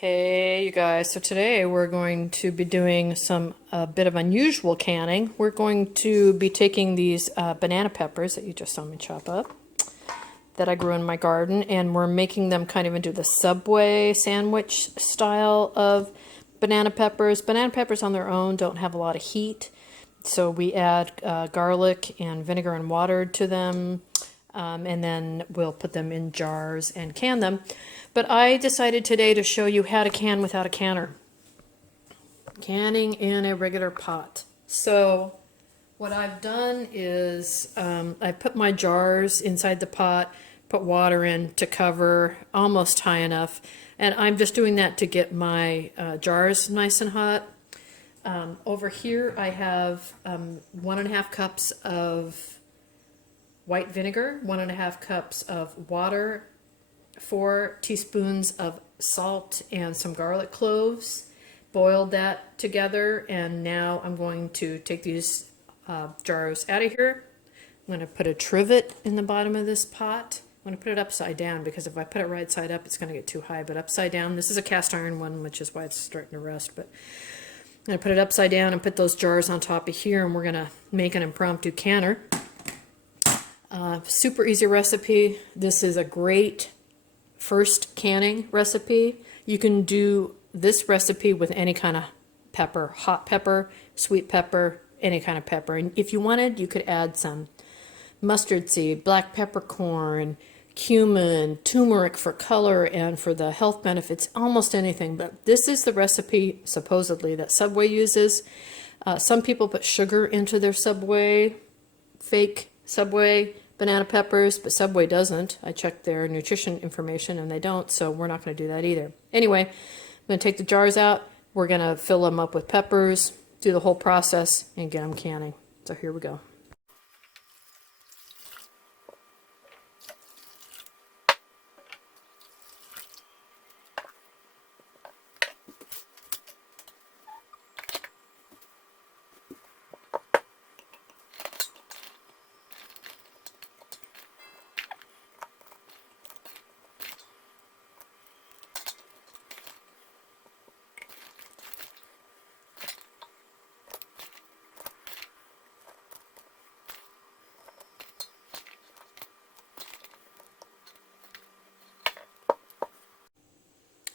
Hey you guys, so today we're going to be doing a bit of unusual canning. We're going to be taking these banana peppers that you just saw me chop up that I grew in my garden, and we're making them kind of into the Subway sandwich style of banana peppers. Banana peppers on their own don't have a lot of heat, so we add garlic and vinegar and water to them. And then we'll put them in jars and can them. But I decided today to show you how to can without a canner. Canning in a regular pot. So what I've done is I put my jars inside the pot, put water in to cover almost high enough. And I'm just doing that to get my jars nice and hot. Over here I have 1.5 cups of white vinegar, 1.5 cups of water, 4 teaspoons of salt, and some garlic cloves. Boiled that together, and now I'm going to take these jars out of here. I'm going to put a trivet in the bottom of this pot. I'm going to put it upside down because if I put it right side up, it's going to get too high, but upside down. This is a cast iron one, which is why it's starting to rust, but I'm going to put it upside down and put those jars on top of here, and we're going to make an impromptu canner. Super easy recipe. This is a great first canning recipe. You can do this recipe with any kind of pepper, hot pepper, sweet pepper, any kind of pepper. And if you wanted, you could add some mustard seed, black peppercorn, cumin, turmeric for color and for the health benefits, almost anything. But this is the recipe supposedly that Subway uses. Some people put sugar into their Subway, fake Subway banana peppers, but Subway doesn't. I checked their nutrition information and they don't, so we're not going to do that either. Anyway, I'm going to take the jars out. We're going to fill them up with peppers, do the whole process, and get them canning. So here we go.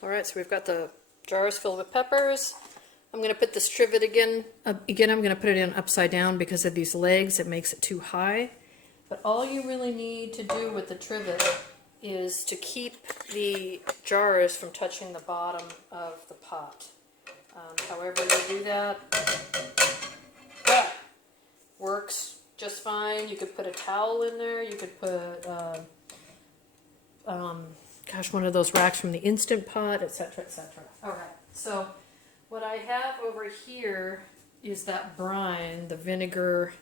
Alright, so we've got the jars filled with peppers. I'm going to put this trivet again, I'm going to put it in upside down because of these legs. It makes it too high. But all you really need to do with the trivet is to keep the jars from touching the bottom of the pot. However you do that, works just fine. You could put a towel in there. You could put one of those racks from the Instant Pot, etc., etc. Alright, so what I have over here is that brine, the vinegar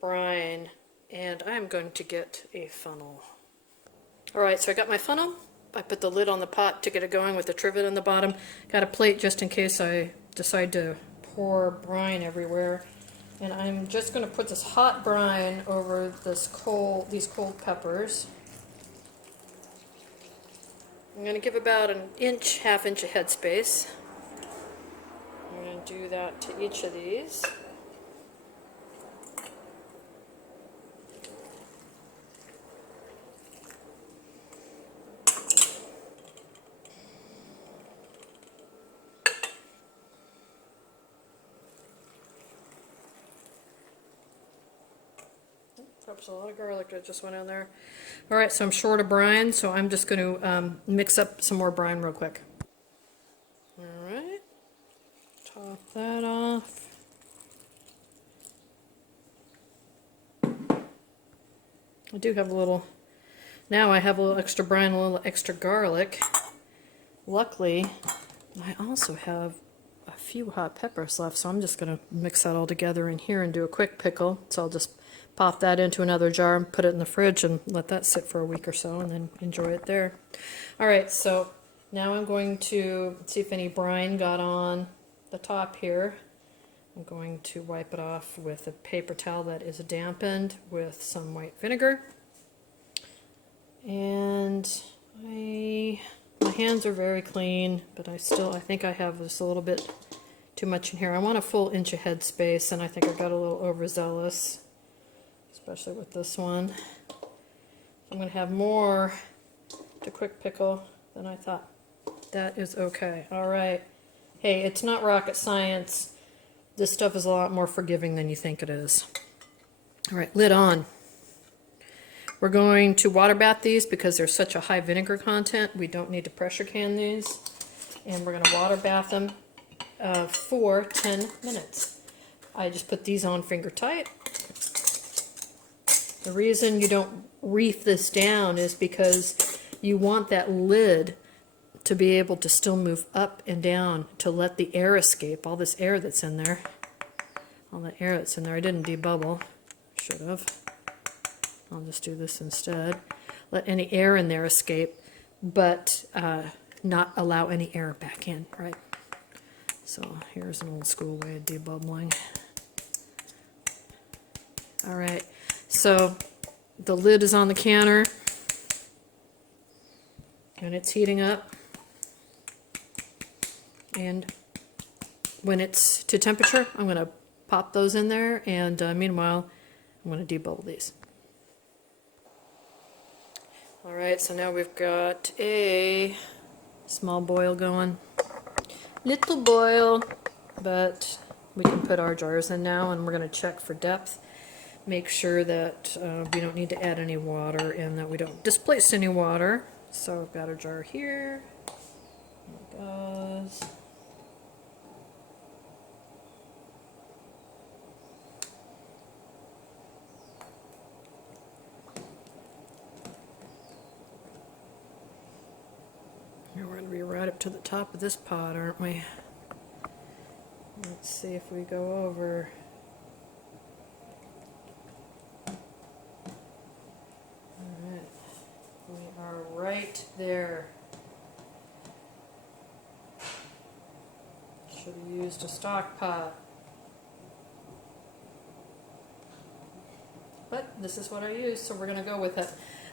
brine, and I'm going to get a funnel. Alright, so I got my funnel. I put the lid on the pot to get it going with the trivet on the bottom. Got a plate just in case I decide to pour brine everywhere. And I'm just going to put this hot brine over these cold peppers. I'm going to give about an inch, half inch of headspace. I'm going to do that to each of these. Oops, a lot of garlic that just went in there. Alright, so I'm short of brine, so I'm just going to mix up some more brine real quick. Alright, top that off. I do have a little, now I have a little extra brine, a little extra garlic. Luckily, I also have a few hot peppers left, so I'm just going to mix that all together in here and do a quick pickle. So I'll just pop that into another jar and put it in the fridge and let that sit for a week or so and then enjoy it there. Alright, so now I'm going to see if any brine got on the top here. I'm going to wipe it off with a paper towel that is dampened with some white vinegar. And I My hands are very clean, but I think I have just a little bit too much in here. I want a full inch of head space, and I think I got a little overzealous, especially with this one. I'm going to have more to quick pickle than I thought. That is okay. All right. Hey, it's not rocket science. This stuff is a lot more forgiving than you think it is. All right, lid on. We're going to water bath these because there's such a high vinegar content. We don't need to pressure can these. And we're going to water bath them for 10 minutes. I just put these on finger tight. The reason you don't reef this down is because you want that lid to be able to still move up and down to let the air escape, all this air that's in there. All the air that's in there. I didn't debubble. Should have. I'll just do this instead. Let any air in there escape, but not allow any air back in, right? So here's an old school way of debubbling. All right, so the lid is on the canner, and it's heating up. And when it's to temperature, I'm going to pop those in there, and meanwhile, I'm going to debubble these. All right, so now we've got a small boil going. Little boil, but we can put our jars in now, and we're going to check for depth. Make sure that we don't need to add any water and that we don't displace any water. So I've got our jar here. There it goes. We're going to be right up to the top of this pot, aren't we? Let's see if we go over. Alright, we are right there. Should have used a stock pot. But this is what I used, so we're going to go with it.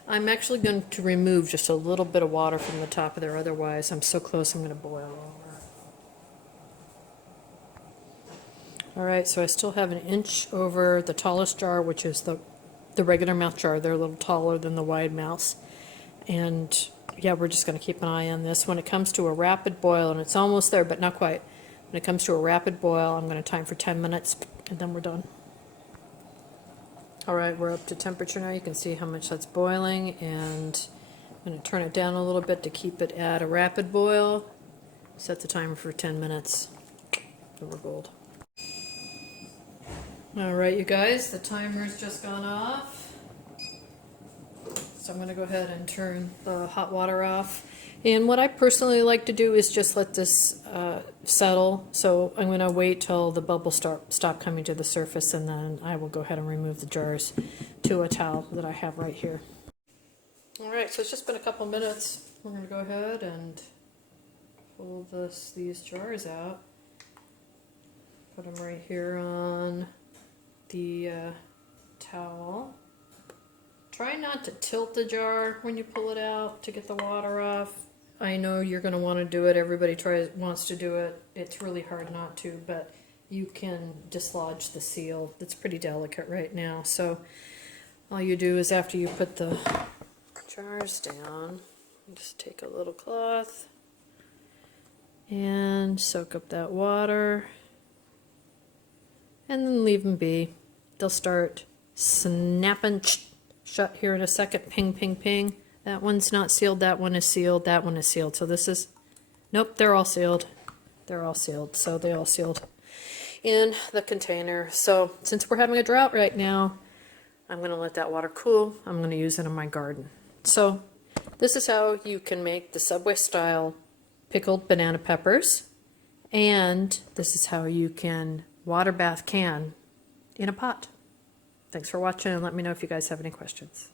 I'm actually going to remove just a little bit of water from the top of there, otherwise I'm so close I'm going to boil over. Alright, so I still have an inch over the tallest jar, which is the regular mouth jar. They're a little taller than the wide mouths. And yeah, we're just going to keep an eye on this. When it comes to a rapid boil, and it's almost there, but not quite. When it comes to a rapid boil, I'm going to time for 10 minutes, and then we're done. Alright, we're up to temperature now. You can see how much that's boiling, and I'm going to turn it down a little bit to keep it at a rapid boil. Set the timer for 10 minutes. So we're gold. Alright, you guys, the timer's just gone off. So I'm going to go ahead and turn the hot water off. And what I personally like to do is just let this settle. So I'm going to wait till the bubbles stop coming to the surface, and then I will go ahead and remove the jars to a towel that I have right here. Alright, so it's just been a couple minutes. We're going to go ahead and pull these jars out. Put them right here on the towel. Try not to tilt the jar when you pull it out to get the water off. I know you're going to want to do it. Everybody wants to do it. It's really hard not to, but you can dislodge the seal. It's pretty delicate right now. So all you do is after you put the jars down, just take a little cloth and soak up that water, and then leave them be. They'll start snapping shut here in a second. Ping, ping, ping. That one's not sealed. That one is sealed. That one is sealed. So this is, nope, they're all sealed. They're all sealed. So they all sealed in the container. So since we're having a drought right now, I'm going to let that water cool. I'm going to use it in my garden. So this is how you can make the Subway style pickled banana peppers. And this is how you can water bath can in a pot. Thanks for watching, and let me know if you guys have any questions.